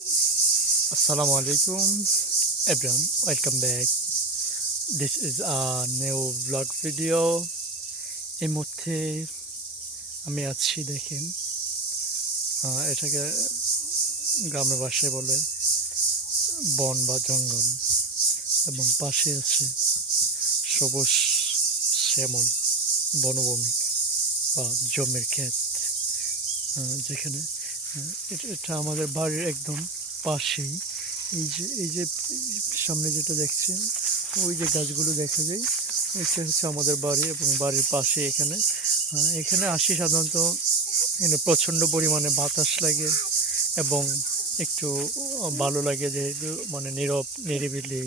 Assalamu alaikum everyone, welcome back. This is a new vlog video. এই মুহূর্তে আমি আছি দেখেন, এটাকে গ্রামের ভাষায় বলে বন বা জঙ্গল, এবং পাশে আছে সবুজ শ্যামল বনভূমি বা জমির ক্ষেত, যেখানে এটা আমাদের বাড়ির একদম পাশেই। এই যে সামনে যেটা দেখছেন, ওই যে গাছগুলো দেখা যায়, এটা হচ্ছে আমাদের বাড়ি এবং বাড়ির পাশে এখানে এখানে আসি সাধারণত। এখানে প্রচণ্ড পরিমাণে বাতাস লাগে এবং একটু ভালো লাগে, যেহেতু মানে নীরব নিরিবিলি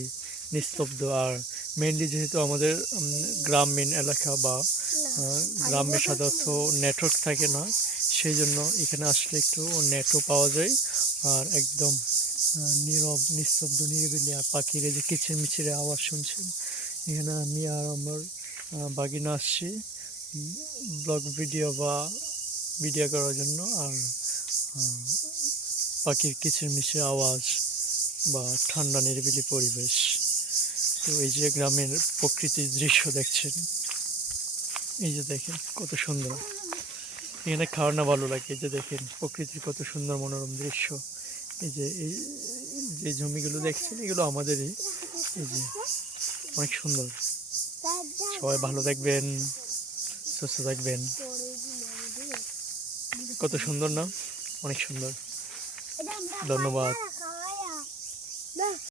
নিস্তব্ধ। আর মেনলি যেহেতু আমাদের গ্রামীণ এলাকা বা গ্রামে সাধারণত নেটওয়ার্ক থাকে না, সেই জন্য এখানে আসলে একটু নেটও পাওয়া যায়। আর একদম নীরব নিস্তব্ধ নিরিবিলি, আর পাখির এই যে কিচিরমিচিরে আওয়াজ শুনছেন। এখানে আমি আর আমার বাগিনা আসছি ব্লগ ভিডিও করার জন্য। আর পাখির কিচিরমিচির আওয়াজ বা ঠান্ডা নিরিবিলি পরিবেশ। তো এই যে গ্রামের প্রকৃতির দৃশ্য দেখছেন, এই যে দেখেন কত সুন্দর। এখানে খাওয়ার না ভালো লাগে, এই যে দেখেন প্রকৃতির কত সুন্দর মনোরম দৃশ্য। এই যে জমিগুলো দেখছেন, এগুলো আমাদেরই। এই যে অনেক সুন্দর। সবাই ভালো থাকবেন, সুস্থ থাকবেন। কত সুন্দর না? অনেক সুন্দর। ধন্যবাদ।